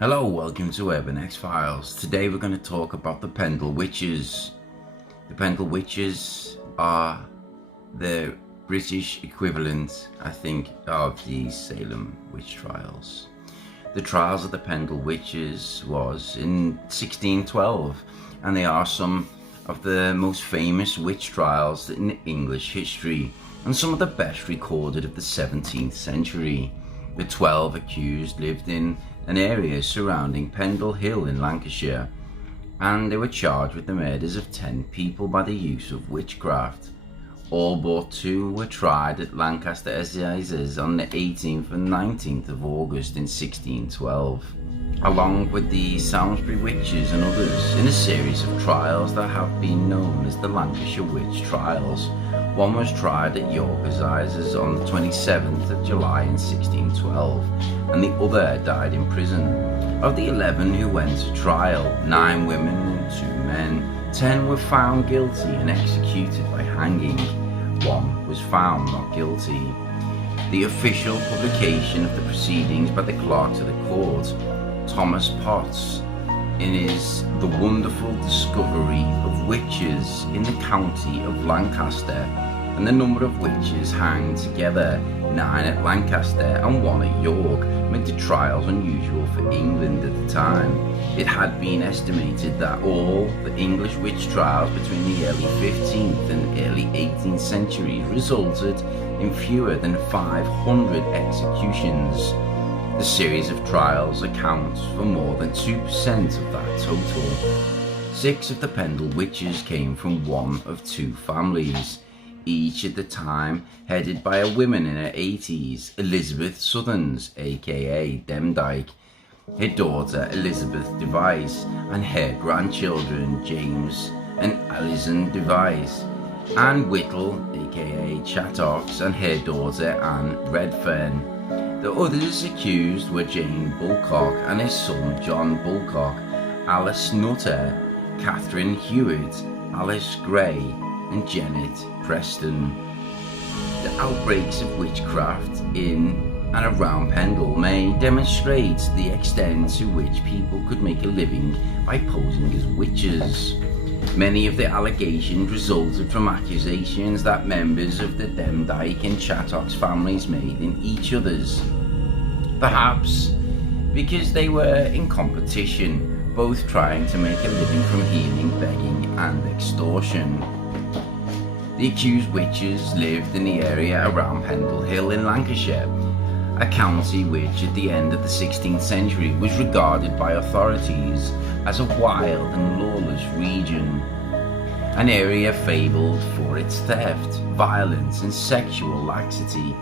Hello, welcome to Urban X Files. Today we're going to talk about the Pendle Witches. The Pendle Witches are the British equivalent, I think, of the Salem Witch Trials. The trials of the Pendle Witches was in 1612, and they are some of the most famous witch trials in English history, and some of the best recorded of the 17th century. The 12 accused lived in an area surrounding Pendle Hill in Lancashire, and they were charged with the murders of 10 people by the use of witchcraft. All but 2 were tried at Lancaster Assizes on the 18th and 19th of August in 1612, along with the Samlesbury witches and others, in a series of trials that have been known as the Lancashire Witch Trials. One was tried at York Assizes on the 27th of July in 1612, and the other died in prison. Of the 11 who went to trial, 9 women and 2 men, 10 were found guilty and executed by hanging. 1 was found not guilty. The official publication of the proceedings by the clerk to the court, Thomas Potts, in his The Wonderful Discovery of Witches in the County of Lancaster, and the number of witches hanged together, 9 at Lancaster and 1 at York, made the trials unusual for England at the time. It had been estimated that all the English witch trials between the early 15th and early 18th centuries resulted in fewer than 500 executions. The series of trials accounts for more than 2% of that total. 6 of the Pendle Witches came from one of 2 families, each at the time headed by a woman in her 80s, Elizabeth Southerns, aka Demdike, her daughter Elizabeth Device, and her grandchildren James and Alison Device, Anne Whittle, aka Chattox, and her daughter Anne Redfern. The others accused were Jane Bulcock and his son John Bulcock, Alice Nutter, Catherine Hewitt, Alice Gray, and Jenna Preston. The outbreaks of witchcraft in and around Pendle may demonstrate the extent to which people could make a living by posing as witches. Many of the allegations resulted from accusations that members of the Demdike and Chattox families made in each other's, perhaps because they were in competition, both trying to make a living from healing, begging and extortion. The accused witches lived in the area around Pendle Hill in Lancashire, a county which at the end of the 16th century was regarded by authorities as a wild and lawless region, an area fabled for its theft, violence and sexual laxity,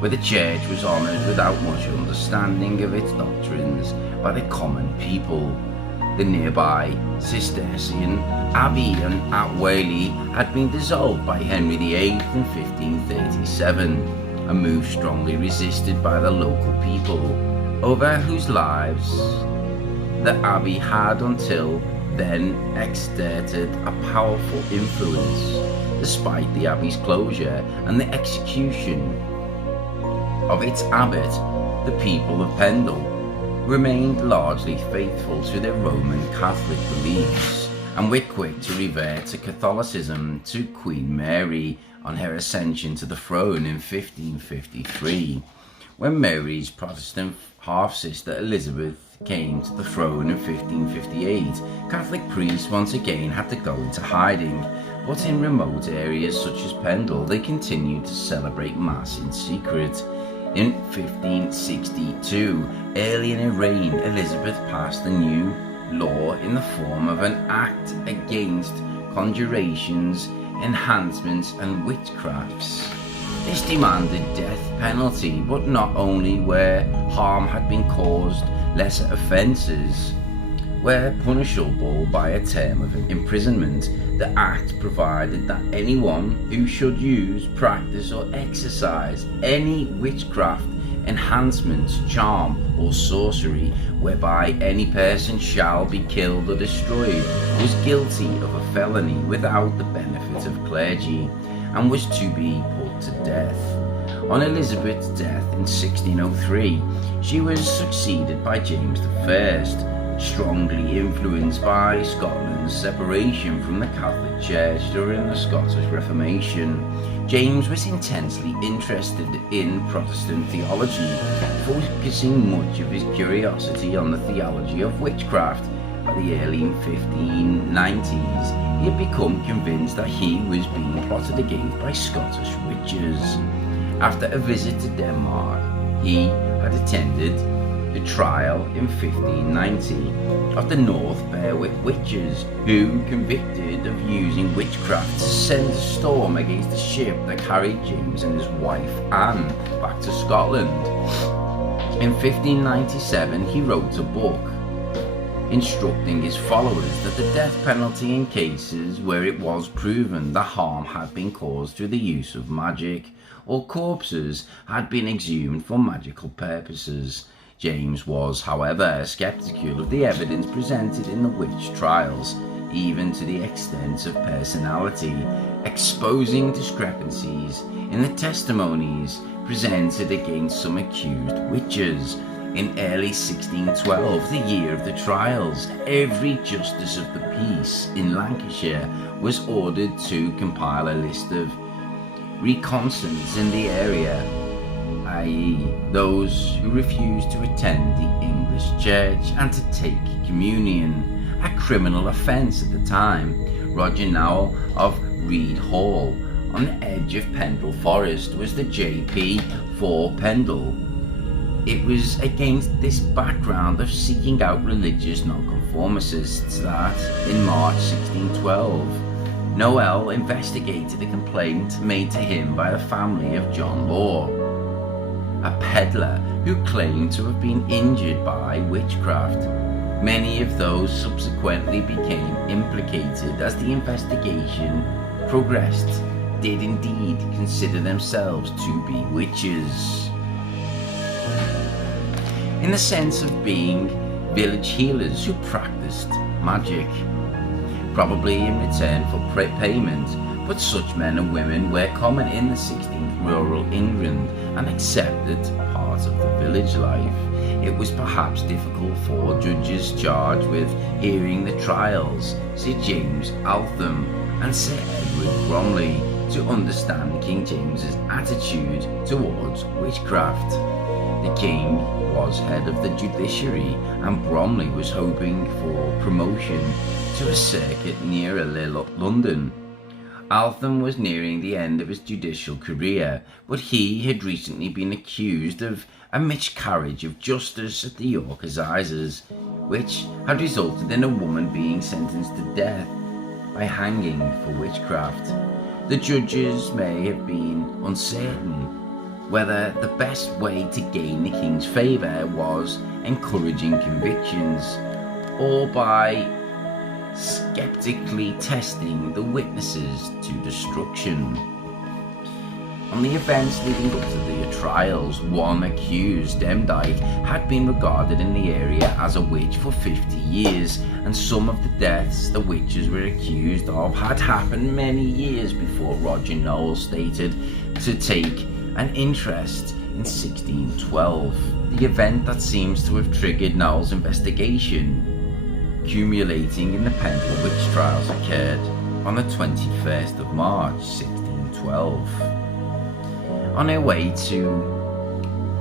where the church was honoured without much understanding of its doctrines by the common people. The nearby Cistercian Abbey at Whaley had been dissolved by Henry VIII in 1537, a move strongly resisted by the local people, over whose lives the Abbey had until then exerted a powerful influence. Despite the Abbey's closure and the execution of its abbot, the people of Pendle remained largely faithful to their Roman Catholic beliefs, and were quick to revert to Catholicism to Queen Mary on her ascension to the throne in 1553. When Mary's Protestant half-sister Elizabeth came to the throne in 1558, Catholic priests once again had to go into hiding, but in remote areas such as Pendle they continued to celebrate Mass in secret. In 1562, early in her reign, Elizabeth passed a new law in the form of an Act against conjurations, enhancements and witchcrafts. This demanded death penalty, but not only where harm had been caused, lesser offences were punishable by a term of imprisonment. The Act provided that anyone who should use, practice or exercise any witchcraft, enhancement, charm or sorcery whereby any person shall be killed or destroyed was guilty of a felony without the benefit of clergy, and was to be put to death. On Elizabeth's death in 1603, she was succeeded by James I, strongly influenced by Scotland's separation from the Catholic Church during the Scottish Reformation. James was intensely interested in Protestant theology, focusing much of his curiosity on the theology of witchcraft. By the early 1590s, he had become convinced that he was being plotted against by Scottish witches. After a visit to Denmark, he had attended the trial in 1590 of the North Berwick witches, who, convicted of using witchcraft to send a storm against the ship that carried James and his wife Anne back to Scotland. In 1597, he wrote a book instructing his followers that the death penalty in cases where it was proven that harm had been caused through the use of magic, or corpses had been exhumed for magical purposes. James was, however, sceptical of the evidence presented in the witch trials, even to the extent of personality, exposing discrepancies in the testimonies presented against some accused witches. In early 1612, the year of the trials, every justice of the peace in Lancashire was ordered to compile a list of reconsents in the area, i.e. those who refused to attend the English church and to take communion, a criminal offence at the time. Roger Nowell of Reed Hall, on the edge of Pendle Forest, was the JP for Pendle. It was against this background of seeking out religious nonconformists that, in March 1612, Noel investigated a complaint made to him by the family of John Law, a peddler who claimed to have been injured by witchcraft. Many of those subsequently became implicated as the investigation progressed did indeed consider themselves to be witches, in the sense of being village healers who practiced magic, probably in return for payment, but such men and women were common in the 16th rural England and accepted part of the village life. It was perhaps difficult for judges charged with hearing the trials, Sir James Altham and Sir Edward Bromley, to understand King James's attitude towards witchcraft. The king was head of the judiciary, and Bromley was hoping for promotion to a circuit nearer London. Altham was nearing the end of his judicial career, but he had recently been accused of a miscarriage of justice at the York Assizes, which had resulted in a woman being sentenced to death by hanging for witchcraft. The judges may have been uncertain whether the best way to gain the king's favour was encouraging convictions, or by skeptically testing the witnesses to destruction. On the events leading up to the trials, one accused, Demdike, had been regarded in the area as a witch for 50 years, and some of the deaths the witches were accused of had happened many years before Roger Nowell stated to take an interest in 1612. The event that seems to have triggered Nowell's investigation, culminating in the Pendle Witch Trials, occurred on the 21st of March 1612. On her way to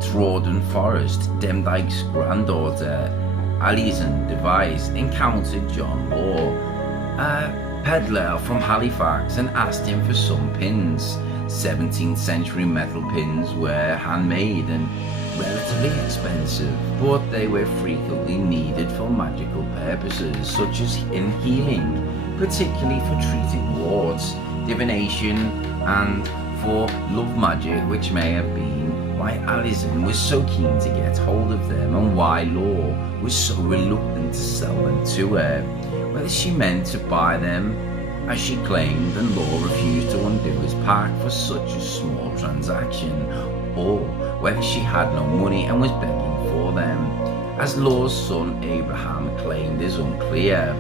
Trawden Forest, Demdike's granddaughter, Alison Device, encountered John Law, a peddler from Halifax, and asked him for some pins. 17th century metal pins were handmade and relatively expensive, but they were frequently needed for magical purposes, such as in healing, particularly for treating warts, divination, and for love magic, which may have been why Alison was so keen to get hold of them and why Law was so reluctant to sell them to her. Whether she meant to buy them, as she claimed, and Law refused to undo his pact for such a small transaction, or whether she had no money and was begging for them, as Law's son Abraham claimed, is unclear.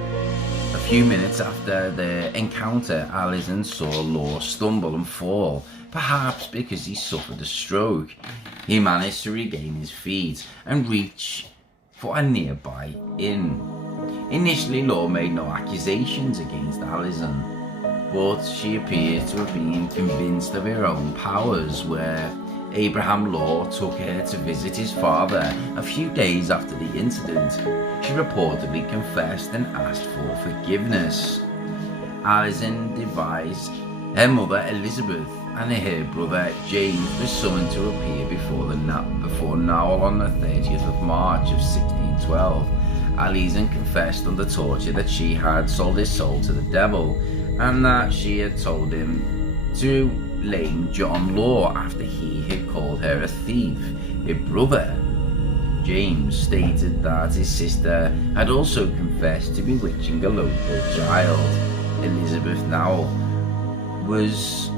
A few minutes after their encounter, Alison saw Law stumble and fall, Perhaps because he suffered a stroke, he managed to regain his feet and reach for a nearby inn. Initially, Law made no accusations against Alison, but she appears to have been convinced of her own powers, where Abraham Law took her to visit his father a few days after the incident. She reportedly confessed and asked for forgiveness. Alison devised her mother Elizabeth and her brother James were summoned to appear before Nowell on the 30th of March of 1612. Alison confessed under torture that she had sold his soul to the devil, and that she had told him to blame John Law after he had called her a thief. Her brother James stated that his sister had also confessed to bewitching a local child. Elizabeth Nowell was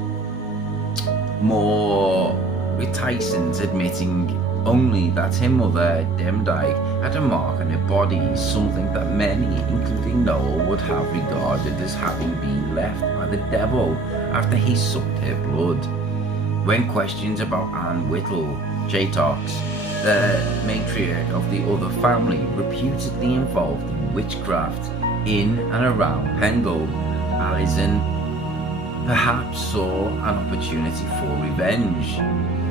more reticent, admitting only that her mother Demdike had a mark on her body, something that many, including Noel, would have regarded as having been left by the devil after he sucked her blood. When questioned about Anne Whittle Chatox, the matriarch of the other family reputedly involved in witchcraft in and around Pendle, Alison perhaps saw an opportunity for revenge.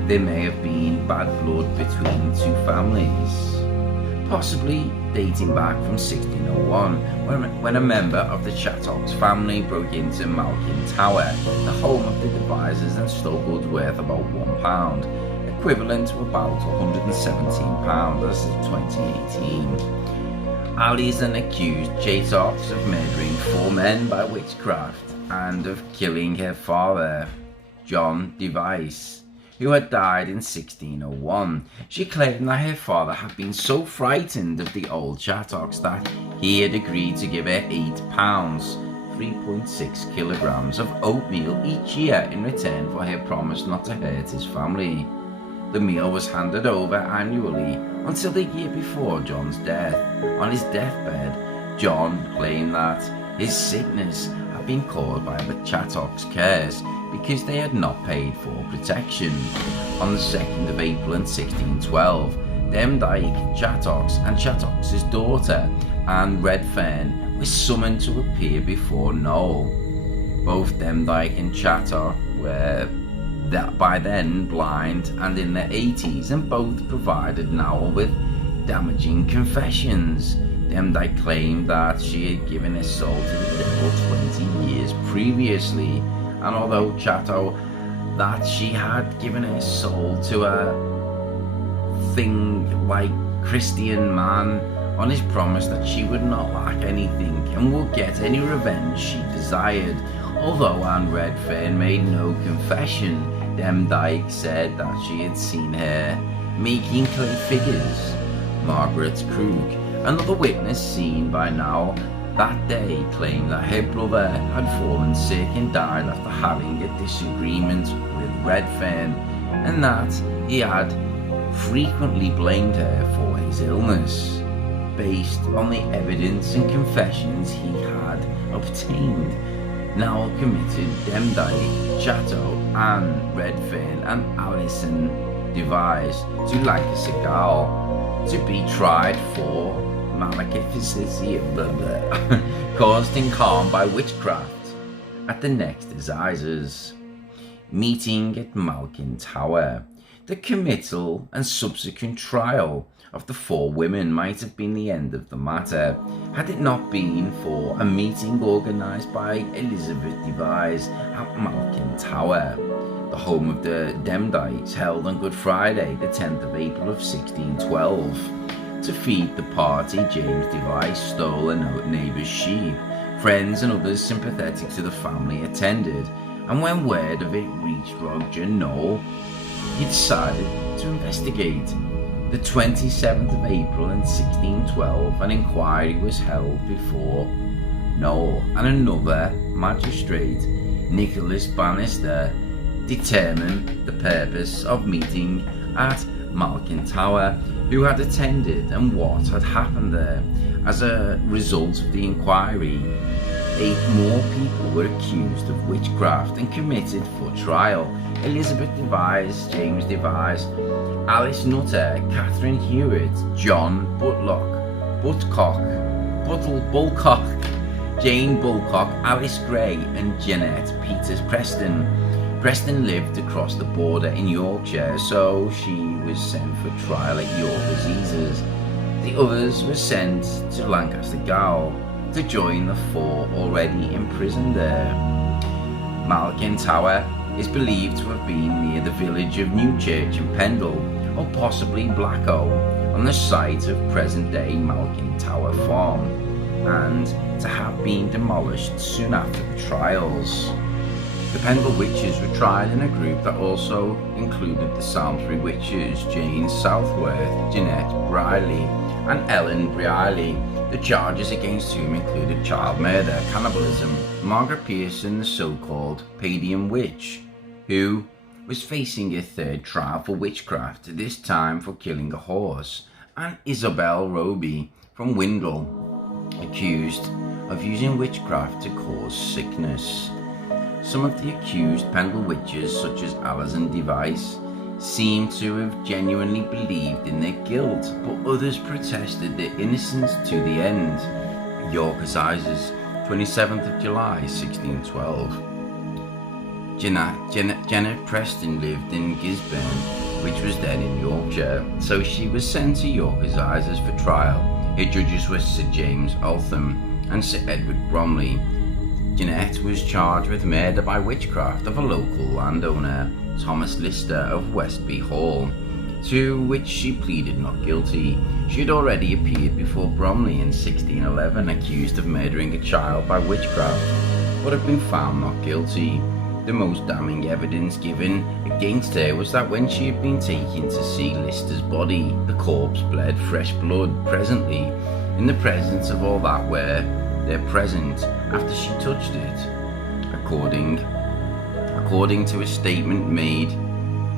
There may have been bad blood between two families, possibly dating back from 1601, when a member of the Chatox family broke into Malkin Tower, the home of the devisers, and stole goods worth about £1, equivalent to about £117 as of 2018. Alison accused Chatox of murdering 4 men by witchcraft and of killing her father, John Device, who had died in 1601. She claimed that her father had been so frightened of the old Chatox that he had agreed to give her £8, 3.6 kilograms of oatmeal each year in return for her promise not to hurt his family. The meal was handed over annually until the year before John's death. On his deathbed, John claimed that his sickness had been caused by the Chatox curse because they had not paid for protection. On the 2nd of April in 1612, Demdike Chatox and Chatox's daughter, Anne Redfern, were summoned to appear before Noel. Both Demdike and Chatox were by then blind and in their 80s, and both provided Noel with damaging confessions. Demdike claimed that she had given her soul to the devil 20 years previously, and although Chatox that she had given her soul to a thing like Christian man on his promise that she would not lack anything and would get any revenge she desired. Although Anne Redfern made no confession, Demdike said that she had seen her making clay figures. Margaret Krug, another witness seen by Nowell that day, claimed that her brother had fallen sick and died after having a disagreement with Redfern, and that he had frequently blamed her for his illness. Based on the evidence and confessions he had obtained, Nowell committed Demdike, Chatox, Anne Redfern and Alison Device to Lancaster to be tried for maleficence caused in harm by witchcraft at the next Assizes. Meeting at Malkin Tower, the committal and subsequent trial of the 4 women might have been the end of the matter, had it not been for a meeting organised by Elizabeth Device at Malkin Tower, the home of the Demdikes, held on Good Friday, the 10th of April of 1612. To feed the party, James Device stole a neighbour's sheep. Friends and others sympathetic to the family attended, and when word of it reached Roger Noel, he decided to investigate. The 27th of April in 1612, an inquiry was held before Noel, and another magistrate, Nicholas Bannister, determined the purpose of meeting at Malkin Tower, who had attended and what had happened there. As a result of the inquiry, 8 more people were accused of witchcraft and committed for trial. Elizabeth Device, James Device, Alice Nutter, Catherine Hewitt, John Bulcock, Jane Bulcock, Alice Gray, and Jenna Preston. Preston lived across the border in Yorkshire, so she was sent for trial at York Assizes. The others were sent to Lancaster Gaol to join the 4 already imprisoned there. Malkin Tower is believed to have been near the village of Newchurch in Pendle, or possibly Blacko, on the site of present-day Malkin Tower Farm, and to have been demolished soon after the trials. The Pendle Witches were tried in a group that also included the Samlesbury Witches, Jane Southworth, Jeanette Briley, and Ellen Briley. The charges against whom included child murder, cannibalism. Margaret Pearson, the so-called Pendle Witch, who was facing a 3rd trial for witchcraft, this time for killing a horse, and Isabel Roby from Windle, accused of using witchcraft to cause sickness. Some of the accused Pendle Witches, such as Alison Device, seem to have genuinely believed in their guilt, but others protested their innocence to the end. York Assizes, 27th of July 1612. Jenna Preston lived in Gisborne, which was then in Yorkshire, so she was sent to York Assizes for trial. Her judges were Sir James Altham and Sir Edward Bromley. Jeanette was charged with murder by witchcraft of a local landowner, Thomas Lister of Westby Hall, to which she pleaded not guilty. She had already appeared before Bromley in 1611, accused of murdering a child by witchcraft, but had been found not guilty. The most damning evidence given against her was that when she had been taken to see Lister's body, the corpse bled fresh blood presently, in the presence of all that were there present after she touched it. According to a statement made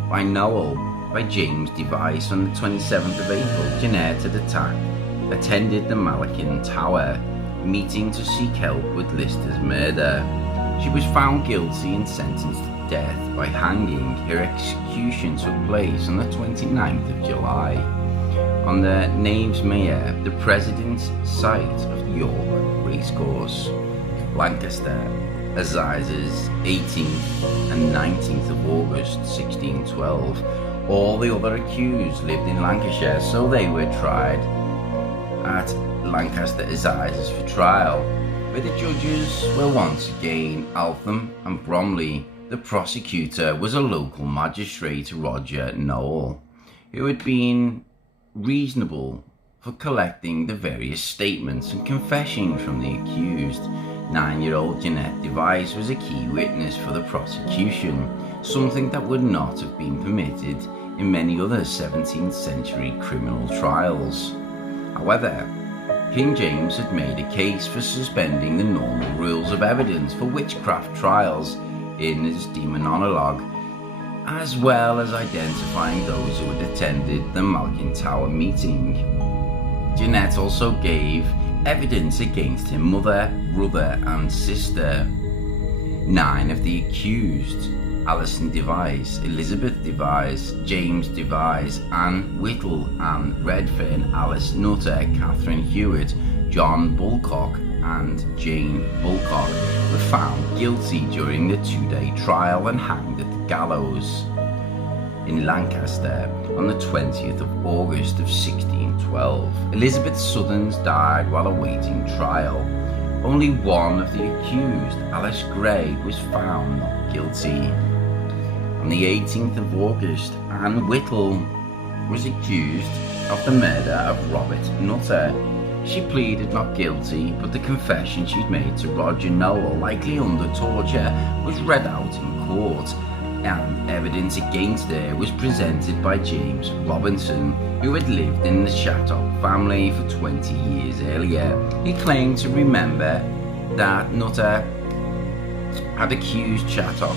by Noel by James Device on the 27th of April, Jeanette had attended the Malkin Tower meeting to seek help with Lister's murder. She was found guilty and sentenced to death by hanging. Her execution took place on the 29th of July on the Knavesmire, the President's site of the York Racecourse. Lancaster Assizes, 18th and 19th of August 1612. All the other accused lived in Lancashire, so they were tried at Lancaster Assizes for trial, where the judges were once again Altham and Bromley. The prosecutor was a local magistrate, Roger Noel, who had been reasonable for collecting the various statements and confessions from the accused. 9-year-old Jeanette Device was a key witness for the prosecution, something that would not have been permitted in many other 17th century criminal trials. However, King James had made a case for suspending the normal rules of evidence for witchcraft trials in his demonologue, as well as identifying those who had attended the Malkin Tower meeting. Jeanette also gave evidence against her mother, brother and sister. 9 of the accused, Alison Device, Elizabeth Device, James Device, Anne Whittle, Anne Redfern, Alice Nutter, Catherine Hewitt, John Bulcock and Jane Bulcock, were found guilty during the 2-day trial and hanged at the gallows in Lancaster on the 20th of August of 1612. Elizabeth Southerns died while awaiting trial. Only one of the accused, Alice Gray, was found not guilty. On the 18th of August, Anne Whittle was accused of the murder of Robert Nutter. She pleaded not guilty, but the confession she'd made to Roger Noel, likely under torture, was read out in court, and evidence against her was presented by James Robinson, who had lived in the Shattock family for 20 years earlier. He claimed to remember that Nutter had accused Shattock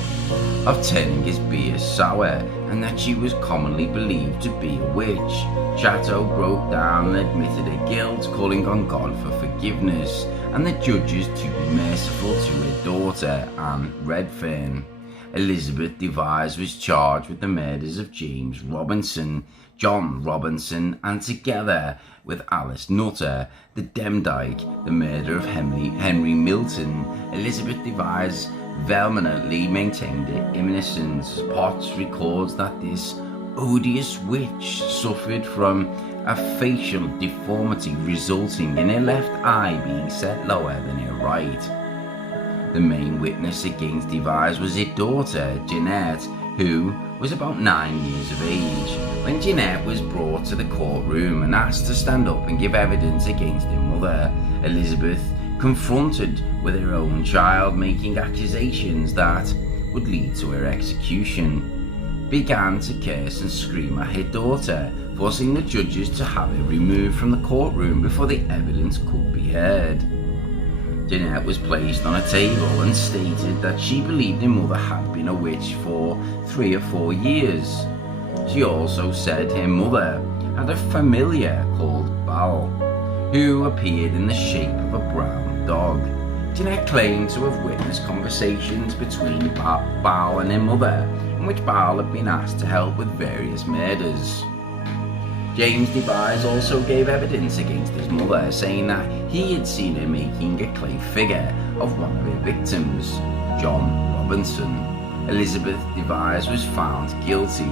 of turning his beer sour, and that she was commonly believed to be a witch. Shattock broke down and admitted her guilt, calling on God for forgiveness, and the judges to be merciful to her daughter, Anne Redfern. Elizabeth Devise was charged with the murders of James Robinson, John Robinson, and together with Alice Nutter, the Demdike, the murder of Henry Milton. Elizabeth Devise vehemently maintained her innocence. Potts records that this odious witch suffered from a facial deformity resulting in her left eye being set lower than her right. The main witness against Devise was her daughter, Jeanette, who was about 9 years of age. When Jeanette was brought to the courtroom and asked to stand up and give evidence against her mother, Elizabeth, confronted with her own child making accusations that would lead to her execution, began to curse and scream at her daughter, forcing the judges to have her removed from the courtroom before the evidence could be heard. Jeanette was placed on a table and stated that she believed her mother had been a witch for 3 or 4 years. She also said her mother had a familiar called Bal, who appeared in the shape of a brown dog. Jeanette claimed to have witnessed conversations between Bal and her mother, in which Bal had been asked to help with various murders. James Devise also gave evidence against his mother, saying that he had seen her making a clay figure of one of her victims, John Robinson. Elizabeth Devise was found guilty.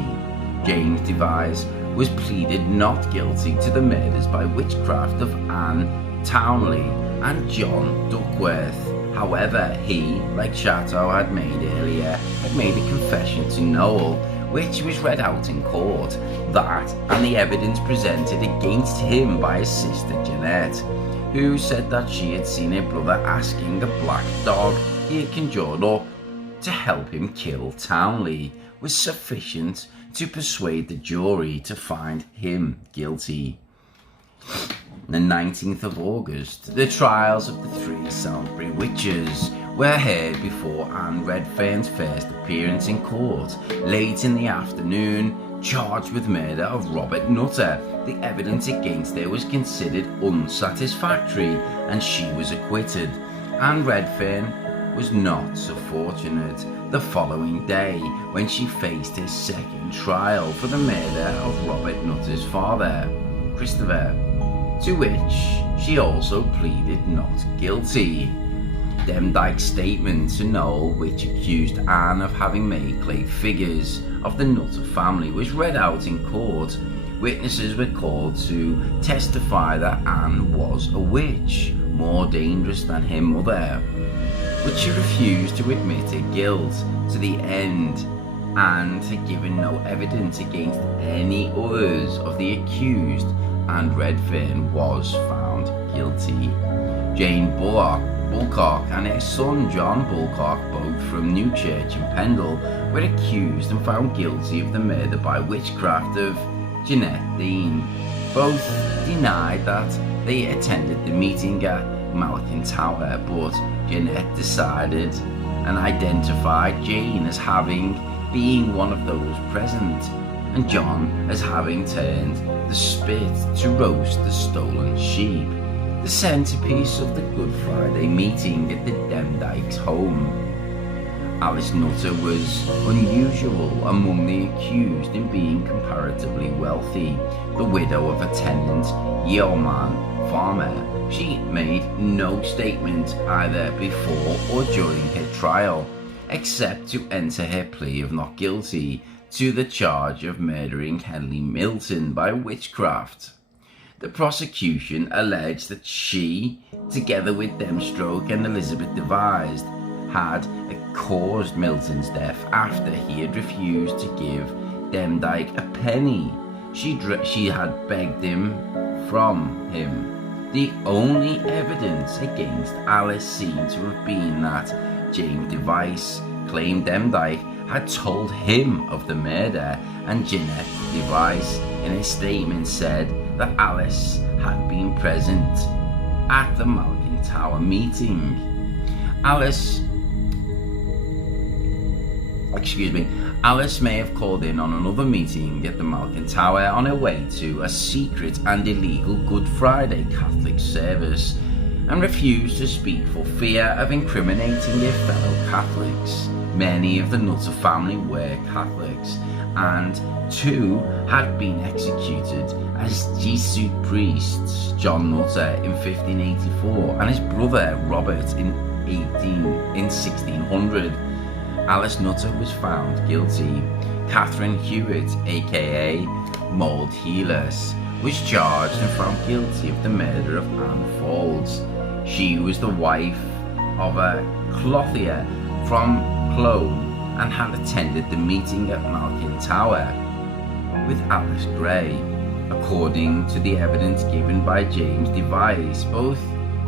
James Devise was pleaded not guilty to the murders by witchcraft of Anne Townley and John Duckworth. However, he, like Chatto had made earlier, had made a confession to Noel, which was read out in court, that and the evidence presented against him by his sister Jeanette, who said that she had seen her brother asking a black dog he had conjured up to help him kill Townley, was sufficient to persuade the jury to find him guilty. On the 19th of August, the trials of the 3 Samlesbury witches were heard before Anne Redfern's first appearance in court. Late in the afternoon, charged with murder of Robert Nutter, the evidence against her was considered unsatisfactory and she was acquitted. Anne Redfern was not so fortunate the following day when she faced her second trial for the murder of Robert Nutter's father, Christopher, to which she also pleaded not guilty. Demdike's statement to Noel, which accused Anne of having made clay figures of the Nutter family, was read out in court. Witnesses were called to testify that Anne was a witch, more dangerous than her mother, but she refused to admit her guilt to the end and had given no evidence against any others of the accused, and Redfern was found guilty. Jane Bulcock and her son John Bulcock, both from Newchurch and Pendle, were accused and found guilty of the murder by witchcraft of Jeanette Dean. Both denied that they attended the meeting at Malkin Tower, but Jeanette decided and identified Jane as having been one of those present, and John as having turned the spit to roast the stolen sheep, the centrepiece of the Good Friday meeting at the Demdike's home. Alice Nutter was unusual among the accused in being comparatively wealthy, the widow of a tenant yeoman farmer. She made no statement either before or during her trial, except to enter her plea of not guilty to the charge of murdering Henry Milton by witchcraft. The prosecution alleged that she, together with Demstroke and Elizabeth Devise, had caused Milton's death after he had refused to give Demdike a penny she had begged him from him. The only evidence against Alice seemed to have been that James Devise claimed Demdike had told him of the murder, and Jeanette Devise in a statement said that Alice had been present at the Malkin Tower meeting. Alice may have called in on another meeting at the Malkin Tower on her way to a secret and illegal Good Friday Catholic service, and refused to speak for fear of incriminating their fellow Catholics. Many of the Nutter family were Catholics, and 2 had been executed as Jesuit priests, John Nutter in 1584 and his brother Robert in 1600. Alice Nutter was found guilty. Catherine Hewitt, aka Mould Healers, was charged and found guilty of the murder of Anne Folds. She was the wife of a clothier from Clone and had attended the meeting at Malkin Tower with Alice Gray. According to the evidence given by James Device, both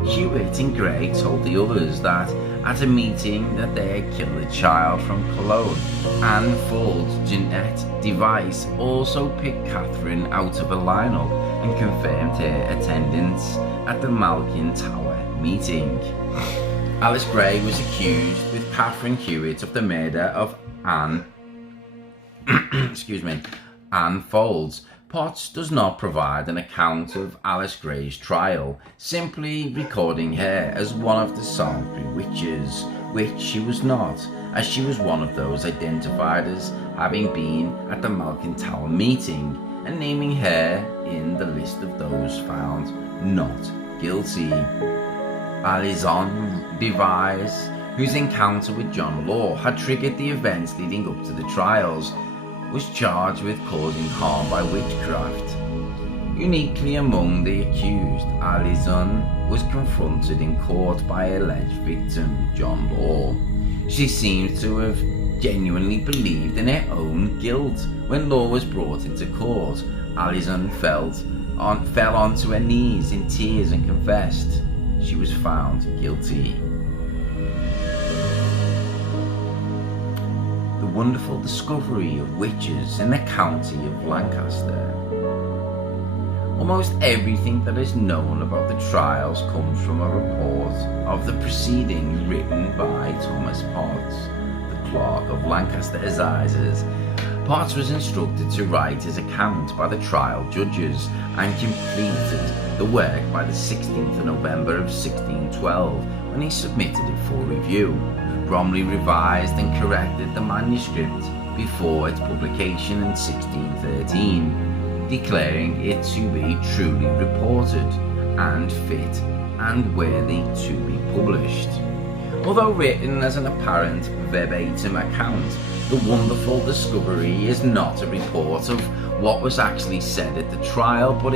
Hewitt and Gray told the others that at a meeting that they had killed a child from Cologne. Anne Folds, Jeanette Device also picked Catherine out of a lineup and confirmed her attendance at the Malkin Tower meeting. Alice Gray was accused with Catherine Hewitt of the murder of Anne Anne Folds. Potts does not provide an account of Alice Gray's trial, simply recording her as one of the Samlesbury witches, which she was not, as she was one of those identified as having been at the Malkin Tower meeting, and naming her in the list of those found not guilty. Alison Device, whose encounter with John Law had triggered the events leading up to the trials, was charged with causing harm by witchcraft. Uniquely among the accused, Alison was confronted in court by alleged victim John Law. She seems to have genuinely believed in her own guilt. When Law was brought into court, Alison fell onto her knees in tears and confessed. She was found guilty. The wonderful discovery of witches in the county of Lancaster. Almost everything that is known about the trials comes from a report of the proceedings written by Thomas Potts, the clerk of Lancaster Assizes. Potts was instructed to write his account by the trial judges and completed the work by the 16th of November of 1612 when he submitted it for review. Bromley revised and corrected the manuscript before its publication in 1613, declaring it to be truly reported and fit and worthy to be published. Although written as an apparent verbatim account, the wonderful discovery is not a report of what was actually said at the trial, but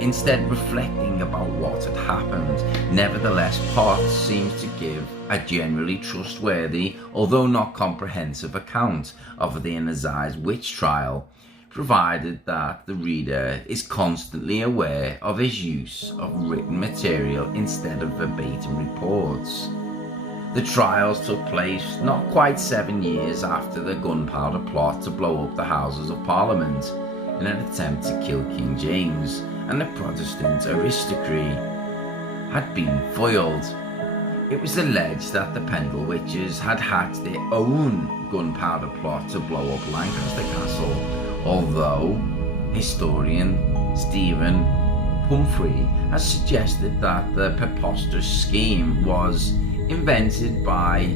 instead reflecting about what had happened. Nevertheless, Potts seems to give a generally trustworthy, although not comprehensive, account of the Assizes witch trial, provided that the reader is constantly aware of his use of written material instead of verbatim reports. The trials took place not quite 7 years after the gunpowder plot to blow up the Houses of Parliament in an attempt to kill King James and the Protestant aristocracy had been foiled. It was alleged that the Pendle Witches had hatched their own gunpowder plot to blow up Lancaster Castle, although historian Stephen Pumphrey has suggested that the preposterous scheme was invented by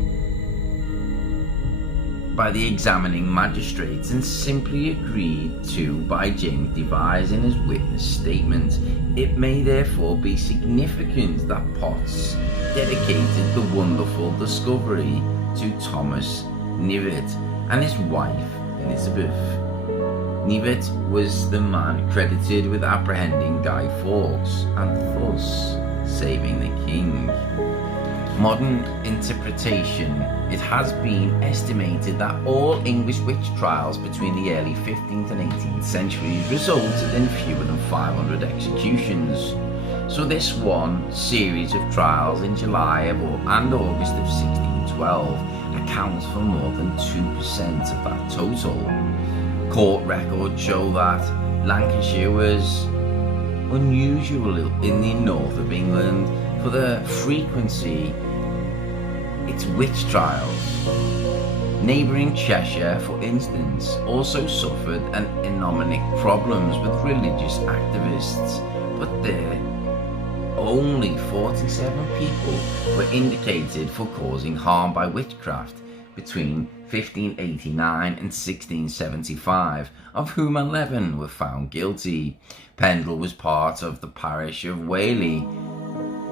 the examining magistrates and simply agreed to by James Device in his witness statement. It may therefore be significant that Potts dedicated the wonderful discovery to Thomas Knivet and his wife Elizabeth. Knivet was the man credited with apprehending Guy Fawkes and thus saving the king. Modern interpretation, it has been estimated that all English witch trials between the early 15th and 18th centuries resulted in fewer than 500 executions. So this one series of trials in July and August of 1612 accounts for more than 2% of that total. Court records show that Lancashire was unusual in the north of England for the frequency its witch trials. Neighbouring Cheshire, for instance, also suffered an economic problems with religious activists, but there only 47 people were indicated for causing harm by witchcraft between 1589 and 1675, of whom 11 were found guilty. Pendle was part of the parish of Whaley,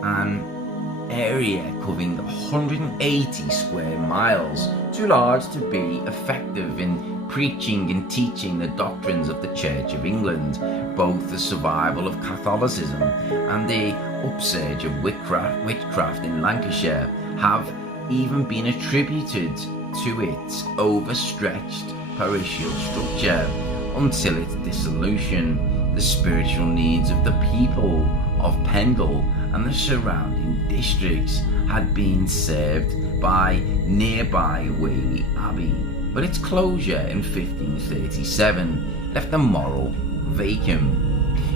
an area covering 180 square miles, too large to be effective in preaching and teaching the doctrines of the Church of England. Both the survival of Catholicism and the upsurge of witchcraft in Lancashire have even been attributed to its overstretched parochial structure. Until its dissolution, the spiritual needs of the people of Pendle and the surrounding districts had been served by nearby Whaley Abbey, but its closure in 1537 left a moral vacuum.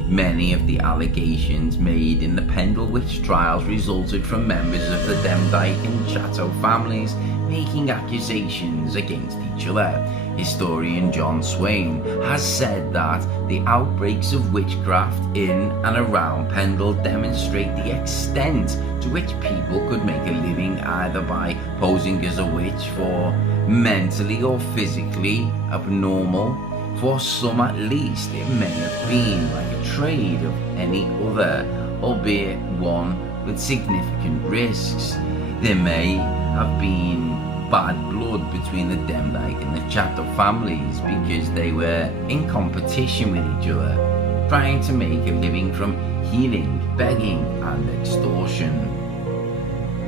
Many of the allegations made in the Pendle Witch Trials resulted from members of the Demdike and Chatto families making accusations against each other. Historian John Swain has said that the outbreaks of witchcraft in and around Pendle demonstrate the extent to which people could make a living either by posing as a witch for mentally or physically abnormal. For some at least, it may have been like a trade of any other, albeit one with significant risks. There may have been bad blood between the Demdike and the Chatto families because they were in competition with each other, trying to make a living from healing, begging and extortion.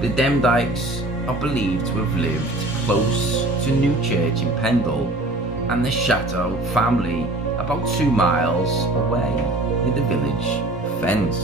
The Demdikes are believed to have lived close to New Church in Pendle, and the Chatto family about 2 miles away near the village fence.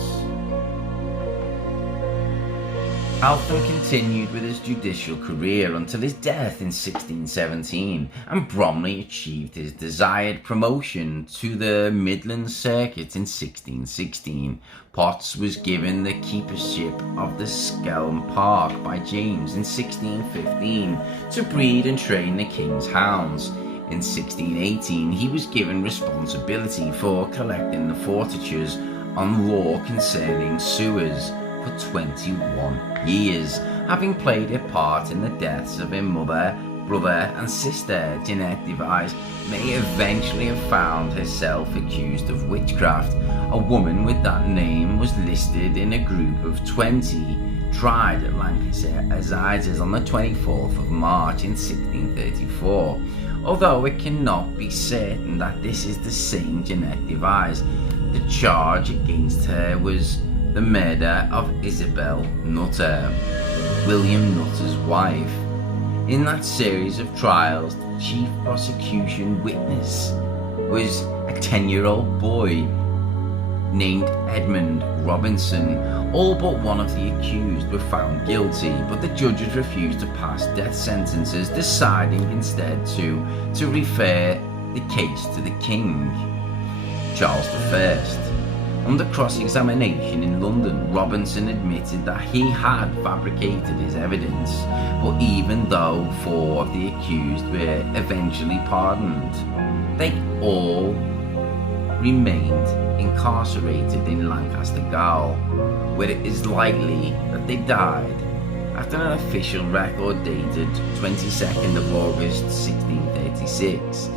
Altham continued with his judicial career until his death in 1617, and Bromley achieved his desired promotion to the Midlands Circuit in 1616. Potts was given the keepership of the Skelm Park by James in 1615 to breed and train the king's hounds. In 1618, he was given responsibility for collecting the forfeitures on law concerning sewers for 21 years, having played a part in the deaths of her mother, brother and sister. Jeanette Device may eventually have found herself accused of witchcraft. A woman with that name was listed in a group of 20 tried at Lancaster Assizes on the 24th of March in 1634. Although it cannot be certain that this is the same Jeanette Device, the charge against her was the murder of Isabel Nutter, William Nutter's wife. In that series of trials, the chief prosecution witness was a 10-year-old boy named Edmund Robinson. All but one of the accused were found guilty, but the judges refused to pass death sentences, deciding instead to refer the case to the King, Charles I. Under cross-examination in London, Robinson admitted that he had fabricated his evidence, but even though 4 of the accused were eventually pardoned, they all remained incarcerated in Lancaster Gaol, where it is likely that they died. After an official record dated 22nd of August 1636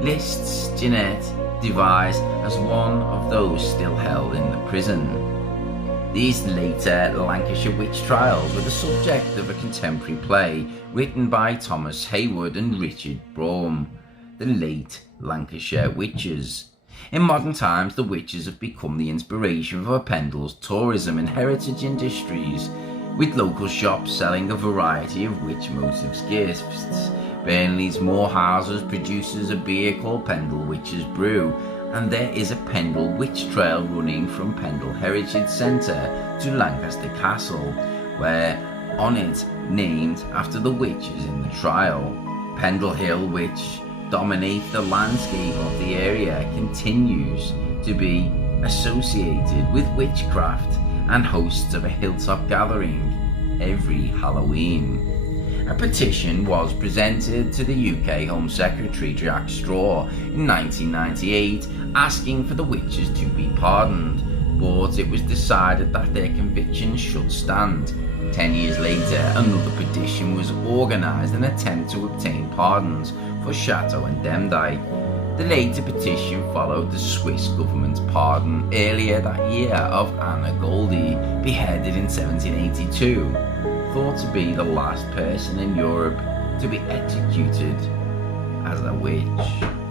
lists Jeanette Device as one of those still held in the prison. These later Lancashire Witch Trials were the subject of a contemporary play written by Thomas Heywood and Richard Brougham, The Late Lancashire Witches. In modern times, the witches have become the inspiration for Pendle's tourism and heritage industries, with local shops selling a variety of witch motifs gifts. Burnley's Morehouses produces a beer called Pendle Witches Brew, and there is a Pendle Witch Trail running from Pendle Heritage Centre to Lancaster Castle, where on it, named after the witches in the trial. Pendle Hill, which dominates the landscape of the area, continues to be associated with witchcraft and hosts of a hilltop gathering every Halloween. A petition was presented to the UK Home Secretary Jack Straw in 1998 asking for the witches to be pardoned. but it was decided that their convictions should stand. 10 years later, another petition was organised in an attempt to obtain pardons for Chateau and Demdike. The later petition followed the Swiss government's pardon earlier that year of Anna Goldie, beheaded in 1782, thought to be the last person in Europe to be executed as a witch.